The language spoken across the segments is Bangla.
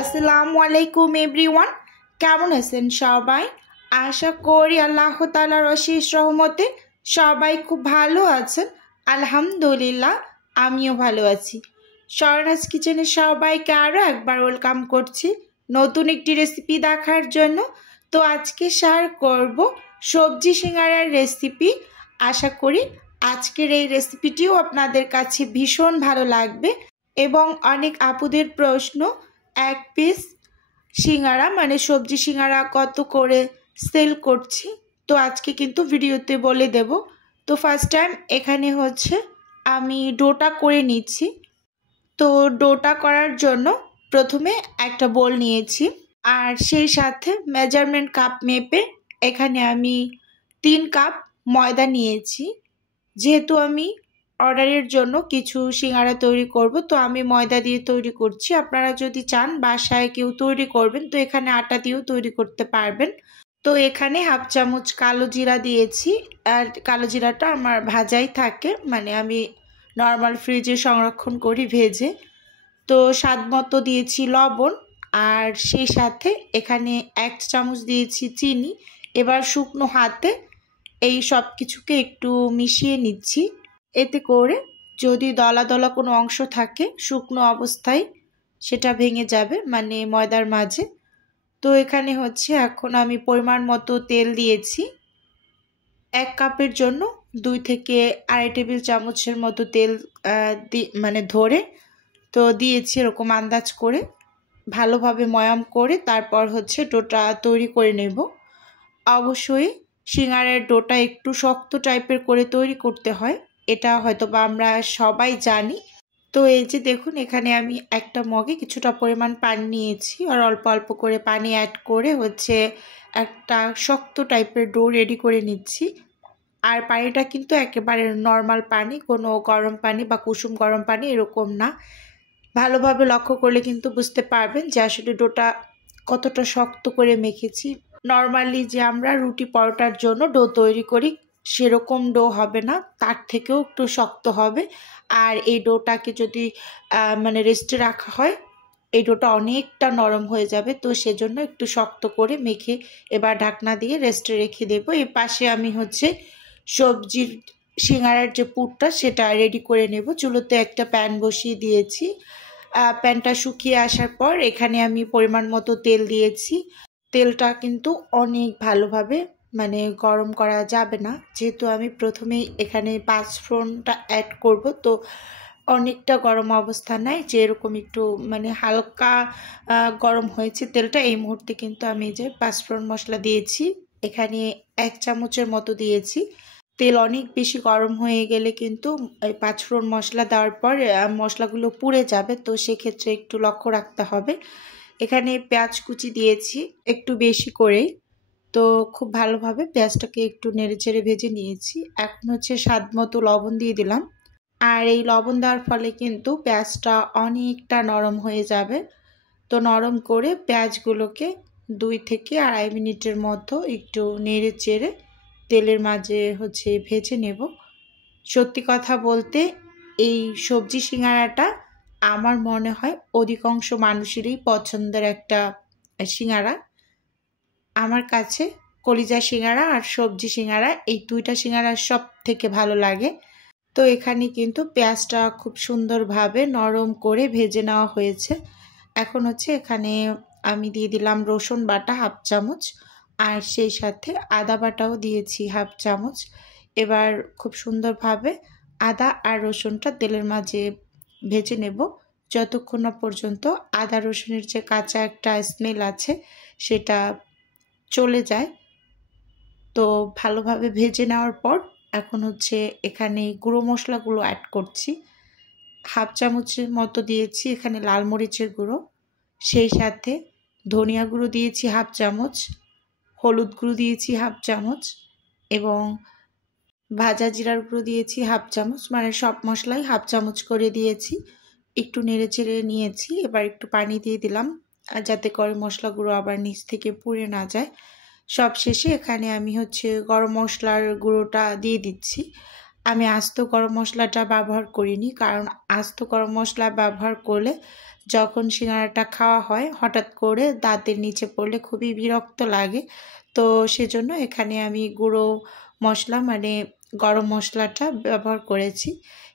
আসসালামু আলাইকুম এভরিওয়ান, কেমন আছেন সবাই? আশা করি আল্লাহ তাআলার অশেষ রহমতে সবাই খুব ভালো আছেন। আলহামদুলিল্লাহ, আমিও ভালো আছি। শরনাজ কিচেনে সবাইকে আরও একবার ওয়েলকাম করছি নতুন একটি রেসিপি দেখার জন্য। তো আজকে শেয়ার করব সবজি সিঙ্গারার রেসিপি। আশা করি আজকের এই রেসিপিটিও আপনাদের কাছে ভীষণ ভালো লাগবে। এবং অনেক আপুদের প্রশ্ন, এক পিস সিঙ্গারা মানে সবজি সিঙ্গারা কত করে সেল করছি, তো আজকে কিন্তু ভিডিওতে বলে দেব। তো ফার্স্ট টাইম এখানে হচ্ছে আমি ডোটা করে নিচ্ছি। তো ডোটা করার জন্য প্রথমে একটা বোল নিয়েছি, আর সেই সাথে মেজারমেন্ট কাপ মেপে এখানে আমি 3 কাপ ময়দা নিয়েছি। যেহেতু আমি অর্ডারের জন্য কিছু সিঙ্গারা তৈরি করব, তো আমি ময়দা দিয়ে তৈরি করছি। আপনারা যদি চান বাসায় কেউ তৈরি করবেন, তো এখানে আটা দিয়েও তৈরি করতে পারবেন। তো এখানে হাফ চামচ কালো জিরা দিয়েছি, আর কালো জিরাটা আমার ভাজাই থাকে, মানে আমি নর্মাল ফ্রিজে সংরক্ষণ করি ভেজে। তো স্বাদ মতো দিয়েছি লবণ, আর সেই সাথে এখানে 1 চামচ দিয়েছি চিনি। এবার শুকনো হাতে এই সব কিছুকে একটু মিশিয়ে নিচ্ছি। এতে করে যদি দলা দলা কোনো অংশ থাকে শুকনো অবস্থায় সেটা ভেঙে যাবে, মানে ময়দার মাঝে। তো এখানে হচ্ছে এখন আমি পরিমাণ মতো তেল দিয়েছি। 1 কাপের জন্য 2 থেকে 2.5 টেবিল চামচের মতো তেল মানে ধরে তো দিয়েছি, এরকম আন্দাজ করে ভালোভাবে ময়াম করে তারপর হচ্ছে ডোটা তৈরি করে নেব। অবশ্যই সিঙ্গারার ডোটা একটু শক্ত টাইপের করে তৈরি করতে হয়, এটা হয়তো বা আমরা সবাই জানি। তো এই যে দেখুন, এখানে আমি একটা মগে কিছুটা পরিমাণ পানি নিয়েছি, আর অল্প অল্প করে পানি অ্যাড করে হচ্ছে একটা শক্ত টাইপের ডো রেডি করে নিচ্ছি। আর পানিটা কিন্তু একেবারে নর্মাল পানি, কোনো গরম পানি বা কুসুম গরম পানি এরকম না। ভালোভাবে লক্ষ্য করলে কিন্তু বুঝতে পারবেন যে আসলে ডোটা কতটা শক্ত করে মেখেছি। নর্মালি যে আমরা রুটি পরোটার জন্য ডো তৈরি করি সেরকম ডো হবে না, তার থেকেও একটু শক্ত হবে। আর এই ডোটাকে যদি মানে রেস্টে রাখা হয়, এই ডোটা অনেকটা নরম হয়ে যাবে। তো সেজন্য একটু শক্ত করে মেখে এবার ঢাকনা দিয়ে রেস্টে রেখে দেবো। এর পাশে আমি হচ্ছে সবজির সিঙ্গারার যে পুরটা সেটা রেডি করে নেব। চুলোতে একটা প্যান বসিয়ে দিয়েছি। প্যানটা শুকিয়ে আসার পর এখানে আমি পরিমাণ মতো তেল দিয়েছি। তেলটা কিন্তু অনেক ভালোভাবে মানে গরম করা যাবে না, যেহেতু আমি প্রথমেই এখানে 5 ফোড়নটা অ্যাড করব। তো অনেকটা গরম অবস্থা নাই, যে এরকম একটু মানে হালকা গরম হয়েছে তেলটা, এই মুহূর্তে কিন্তু আমি যে 5 ফোড়ন মশলা দিয়েছি, এখানে 1 চামচের মতো দিয়েছি। তেল অনেক বেশি গরম হয়ে গেলে কিন্তু এই 5 ফোড়ন মশলা দেওয়ার পর মশলাগুলো পুড়ে যাবে, তো সেক্ষেত্রে একটু লক্ষ্য রাখতে হবে। এখানে পেঁয়াজ কুচি দিয়েছি একটু বেশি করেই। তো খুব ভালোভাবে পেঁয়াজটাকে একটু নেড়েচেড়ে ভেজে নিয়েছি। এখন হচ্ছে স্বাদ মতো লবণ দিয়ে দিলাম। আর এই লবণ দেওয়ার ফলে কিন্তু পেঁয়াজটা অনেকটা নরম হয়ে যাবে। তো নরম করে পেঁয়াজগুলোকে 2 থেকে 2.5 মিনিটের মতো একটু নেড়ে চেড়ে তেলের মাঝে হচ্ছে ভেজে নেব। সত্যি কথা বলতে এই সবজি সিঙ্গারাটা আমার মনে হয় অধিকাংশ মানুষেরই পছন্দের একটা সিঙ্গারা। আমার কাছে কলিজা সিঙ্গারা আর সবজি সিঙ্গারা এই 2টা সিঙ্গারা সব থেকে ভালো লাগে। তো এখানে কিন্তু পেঁয়াজটা খুব সুন্দরভাবে নরম করে ভেজে নেওয়া হয়েছে। এখন হচ্ছে এখানে আমি দিয়ে দিলাম রসুন বাটা 1/2 চামচ, আর সেই সাথে আদা বাটাও দিয়েছি 1/2 চামচ। এবার খুব সুন্দরভাবে আদা আর রসুনটা তেলের মাঝে ভেজে নেব যতক্ষণ না পর্যন্ত আদা রসুনের যে কাঁচা একটা স্মেল আছে সেটা চলে যায়। তো ভালোভাবে ভেজে নেওয়ার পর এখন হচ্ছে এখানে গুঁড়ো মশলাগুলো অ্যাড করছি। 1/2 চামচের মতো দিয়েছি এখানে লাল মরিচের গুঁড়ো, সেই সাথে ধনিয়া গুঁড়ো দিয়েছি 1/2 চামচ, হলুদ গুঁড়ো দিয়েছি 1/2 চামচ, এবং ভাজা জিরার গুঁড়ো দিয়েছি 1/2 চামচ, মানে সব মশলাই 1/2 চামচ করে দিয়েছি। একটু নেড়ে চেড়ে নিয়েছি। এবার একটু পানি দিয়ে দিলাম যাতে করে মশলাগুলো আবার নিচ থেকে পুড়ে না যায়। সব শেষে এখানে আমি হচ্ছে গরম মশলার গুঁড়োটা দিয়ে দিচ্ছি। আমি আস্ত গরম মশলাটা ব্যবহার করিনি, কারণ আস্ত গরম মশলা ব্যবহার করলে যখন সিঙ্গারাটা খাওয়া হয় হঠাৎ করে দাঁতের নিচে পড়লে খুবই বিরক্ত লাগে। তো সেজন্য এখানে আমি গুঁড়ো মশলা মানে গরম মশলাটা ব্যবহার করেছি।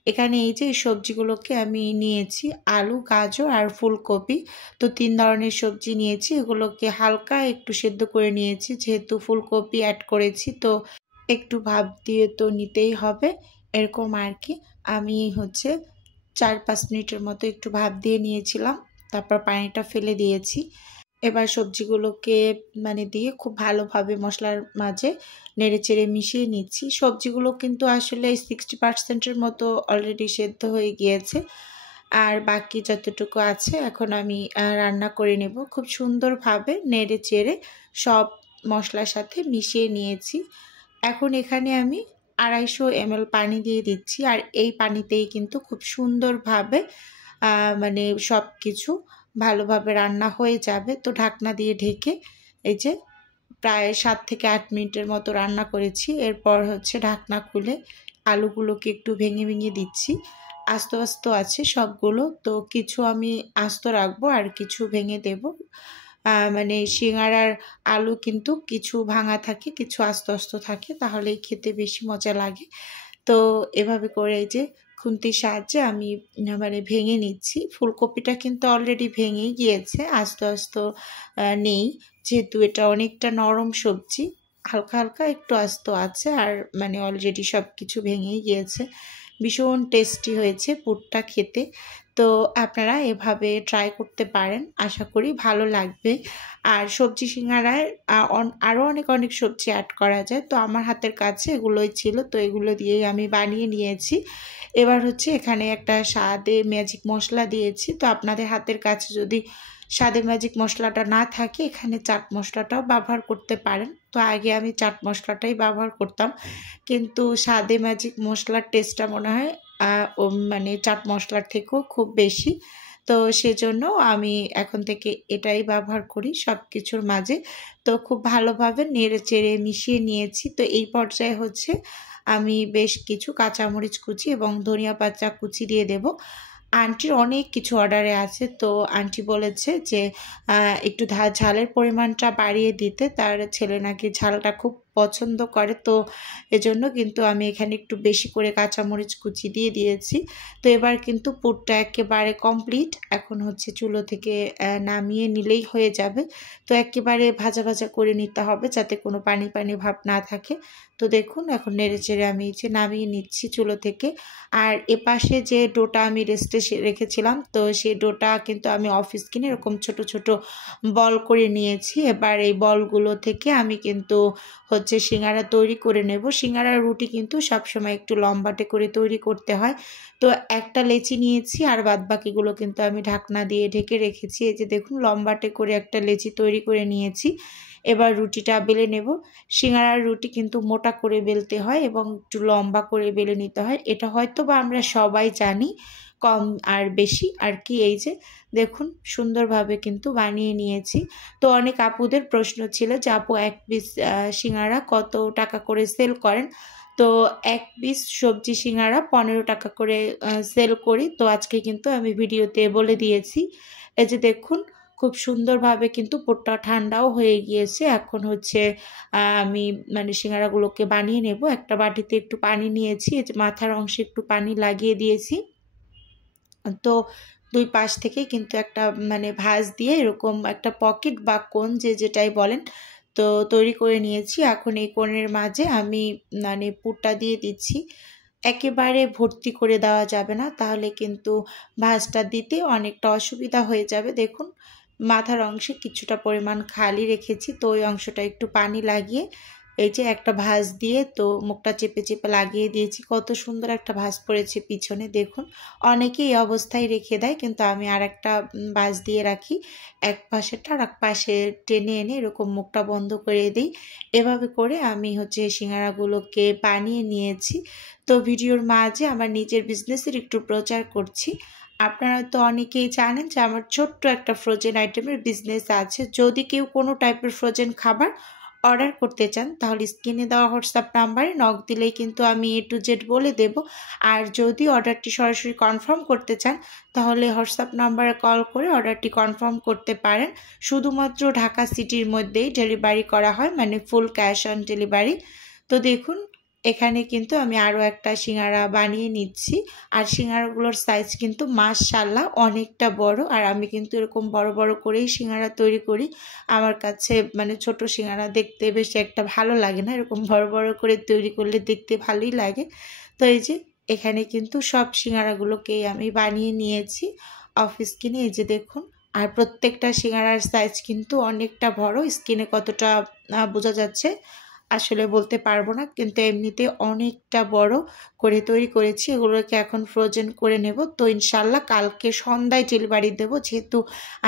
এখানে এই যে সবজিগুলোকে আমি নিয়েছি, আলু, গাজর আর ফুলকপি। তো 3 ধরনের সবজি নিয়েছি, এগুলোকে হালকা একটু সেদ্ধ করে নিয়েছি। যেহেতু ফুলকপি অ্যাড করেছি তো একটু ভাপ দিয়ে তো নিতেই হবে, এরকম আর কি। আমি হচ্ছে 4-5 মিনিটের মতো একটু ভাপ দিয়ে নিয়েছিলাম, তারপর পানিটা ফেলে দিয়েছি। এবার সবজিগুলোকে দিয়ে খুব ভালোভাবে মশলার মাঝে নেড়েচেড়ে মিশিয়ে নিচ্ছি। সবজিগুলো কিন্তু আসলে 60%-এর মতো অলরেডি সেদ্ধ হয়ে গিয়েছে, আর বাকি যতটুকু আছে এখন আমি রান্না করে নেব। খুব সুন্দরভাবে নেড়েচেড়ে সব মশলার সাথে মিশিয়ে নিয়েছি। এখন এখানে আমি 250 ml পানি দিয়ে দিচ্ছি, আর এই পানিতেই কিন্তু খুব সুন্দরভাবে সব কিছু ভালোভাবে রান্না হয়ে যাবে। তো ঢাকনা দিয়ে ঢেকে এই যে প্রায় 7 থেকে 8 মিনিটের মতো রান্না করেছি। এরপর হচ্ছে ঢাকনা খুলে আলুগুলোকে একটু ভেঙে ভেঙে দিচ্ছি। আস্ত আস্ত আছে সবগুলো, তো কিছু আমি আস্ত রাখবো আর কিছু ভেঙে দেব। সিঙ্গারার আলু কিন্তু কিছু ভাঙা থাকে, কিছু আস্ত আস্ত থাকে, তাহলেই খেতে বেশি মজা লাগে। তো এভাবে করে এই যে খুন্তির সাহায্যে আমি ভেঙে নিচ্ছি। ফুলকপিটা কিন্তু অলরেডি ভেঙেই গিয়েছে, আস্ত আস্ত নেই, যেহেতু এটা অনেকটা নরম সবজি। হালকা হালকা একটু আস্ত আছে, আর অলরেডি সব কিছু ভেঙেই গিয়েছে। ভীষণ টেস্টি হয়েছে পুরটা খেতে। তো আপনারা এভাবে ট্রাই করতে পারেন, আশা করি ভালো লাগবে। আর সবজি সিঙ্গারায় আরও অনেক সবজি অ্যাড করা যায়, তো আমার হাতের কাছে এগুলোই ছিল, তো এগুলো দিয়েই আমি বানিয়ে নিয়েছি। এবার হচ্ছে এখানে একটা স্বাদে ম্যাজিক মশলা দিয়েছি। তো আপনাদের হাতের কাছে যদি স্বাদে ম্যাজিক মশলাটা না থাকে, এখানে চাট মশলাটাও ব্যবহার করতে পারেন। তো আগে আমি চাট মশলাটাই ব্যবহার করতাম, কিন্তু স্বাদে ম্যাজিক মশলার টেস্টটা মনে হয় চাট মশলার থেকেও খুব বেশি। তো সেজন্য আমি এখন থেকে এটাই ব্যবহার করি সব কিছুর মাঝে। তো খুব ভালোভাবে নেড়ে চেড়ে মিশিয়ে নিয়েছি। তো এই পর্যায়ে হচ্ছে আমি বেশ কিছু কাঁচামরিচ কুচি এবং ধনিয়া পাতা কুচি দিয়ে দেব। আন্টির অনেক কিছু অর্ডারে আছে, তো আন্টি বলেছে যে একটু ঝালের পরিমাণটা বাড়িয়ে দিতে, তার ছেলে নাকি ঝালটা খুব পছন্দ করে। তো এজন্য কিন্তু আমি এখানে একটু বেশি করে কাঁচামরিচ কুচি দিয়ে দিয়েছি। তো এবার কিন্তু পুরটা একেবারে কমপ্লিট। এখন হচ্ছে চুলো থেকে নামিয়ে নিলেই হয়ে যাবে। তো একেবারে ভাজা ভাজা করে নিতে হবে, যাতে কোনো পানি পানি ভাব না থাকে। তো দেখুন এখন নেড়ে চেড়ে আমি নামিয়ে নিচ্ছি চুলো থেকে। আর এপাশে যে ডোটা আমি রেস্টে রেখেছিলাম, তো সেই ডোটা কিন্তু আমি অফিস কিনে এরকম ছোট ছোট বল করে নিয়েছি। এবার এই বলগুলো থেকে আমি কিন্তু হচ্ছে সিঙ্গারা তৈরি করে নেব। সিঙ্গারার রুটি কিন্তু সবসময় একটু লম্বাটে করে তৈরি করতে হয়। তো একটা লেচি নিয়েছি, আর বাদবাকিগুলো কিন্তু আমি ঢাকনা দিয়ে ঢেকে রেখেছি। এই যে দেখুন লম্বাটে করে একটা লেচি তৈরি করে নিয়েছি। এবার রুটিটা বেলে নেব। সিঙ্গারার রুটি কিন্তু মোটা করে বেলতে হয় এবং একটু লম্বা করে বেলে নিতে হয়, এটা হয়তো বা আমরা সবাই জানি, কম আর বেশি আর কি। এই যে দেখুন সুন্দরভাবে কিন্তু বানিয়ে নিয়েছি। তো অনেক আপুদের প্রশ্ন ছিল যে আপু এক পিস সিঙ্গারা কত টাকা করে সেল করেন? তো এক পিস সবজি সিঙ্গারা 15 টাকা করে সেল করি। তো আজকে কিন্তু আমি ভিডিওতে বলে দিয়েছি। এই যে দেখুন খুব সুন্দরভাবে কিন্তু পুরটা ঠান্ডাও হয়ে গিয়েছে। এখন হচ্ছে আমি সিঙ্গারাগুলোকে বানিয়ে নেব। একটা বাটিতে একটু পানি নিয়েছি, এই যে মাথার অংশে একটু পানি লাগিয়ে দিয়েছি। তো দুই পাশ থেকে কিন্তু একটা ভাঁজ দিয়ে এরকম একটা পকেট বা কোণ যেটাই বলেন, তো তৈরি করে নিয়েছি। এখন এই কোণের মাঝে আমি পুরটা দিয়ে দিচ্ছি। একেবারে ভর্তি করে দেওয়া যাবে না, তাহলে কিন্তু ভাঁজটা দিতে অনেকটা অসুবিধা হয়ে যাবে। দেখুন মাথার অংশে কিছুটা পরিমাণ খালি রেখেছি, তো ওই অংশটা একটু পানি লাগিয়ে এই যে একটা ভাঁজ দিয়ে তো মুখটা চেপে চেপে লাগিয়ে দিয়েছি। কত সুন্দর একটা ভাঁজ পড়েছে পিছনে দেখুন। অনেকে এই অবস্থায় রেখে দেয়, কিন্তু আমি আর একটা ভাঁজ দিয়ে রাখি। এক পাশেরটা আর এক পাশে টেনে এনে এরকম মুখটা বন্ধ করে দিই। এভাবে করে আমি হচ্ছে সিঙ্গারাগুলোকে বানিয়ে নিয়েছি। তো ভিডিওর মাঝে আমার নিজের বিজনেসের একটু প্রচার করছি। আপনারা তো অনেকেই জানেন যে আমার ছোট্ট একটা ফ্রোজেন আইটেমের বিজনেস আছে। যদি কেউ কোনো টাইপের ফ্রোজেন খাবার অর্ডার করতে চান তাহলে স্ক্রিনে দেওয়া হোয়াটসঅ্যাপ নাম্বারে নক দিলেই কিন্তু আমি A to Z বলে দেব। আর যদি অর্ডারটি সরাসরি কনফার্ম করতে চান তাহলে হোয়াটসঅ্যাপ নাম্বারে কল করে অর্ডারটি কনফার্ম করতে পারেন। শুধুমাত্র ঢাকা সিটির মধ্যেই ডেলিভারি করা হয়, মানে ফুল ক্যাশ অন ডেলিভারি। তো দেখুন এখানে কিন্তু আমি আরও একটা সিঙ্গারা বানিয়ে নিচ্ছি। আর সিঙ্গারাগুলোর সাইজ কিন্তু মাশাআল্লাহ অনেকটা বড়। আর আমি কিন্তু এরকম বড় বড় করেই সিঙ্গারা তৈরি করি। আমার কাছে মানে ছোট সিঙ্গারা দেখতে বেশি একটা ভালো লাগে না, এরকম বড় বড় করে তৈরি করলে দেখতে ভালোই লাগে। তো এই যে এখানে কিন্তু সব সিঙ্গারাগুলোকেই আমি বানিয়ে নিয়েছি অফিস কিনে। এই যে দেখুন, আর প্রত্যেকটা সিঙ্গারার সাইজ কিন্তু অনেকটা বড়। স্কিনে কতটা বোঝা যাচ্ছে আসলে বলতে পারবো না, কিন্তু এমনিতে অনেকটা বড় করে তৈরি করেছি। এগুলোকে এখন ফ্রোজেন করে নেব। তো ইনশাল্লাহ কালকে সন্ধ্যায় ডেলিভারি দেবো, যেহেতু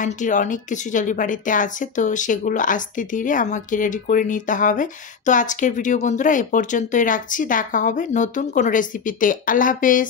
আন্টির অনেক কিছু ডেলিভারিতে আছে, তো সেগুলো আস্তে ধীরে আমাকে রেডি করে নিতে হবে। তো আজকের ভিডিও বন্ধুরা এ পর্যন্তই রাখছি। দেখা হবে নতুন কোনো রেসিপিতে। আল্লাহ হাফেজ।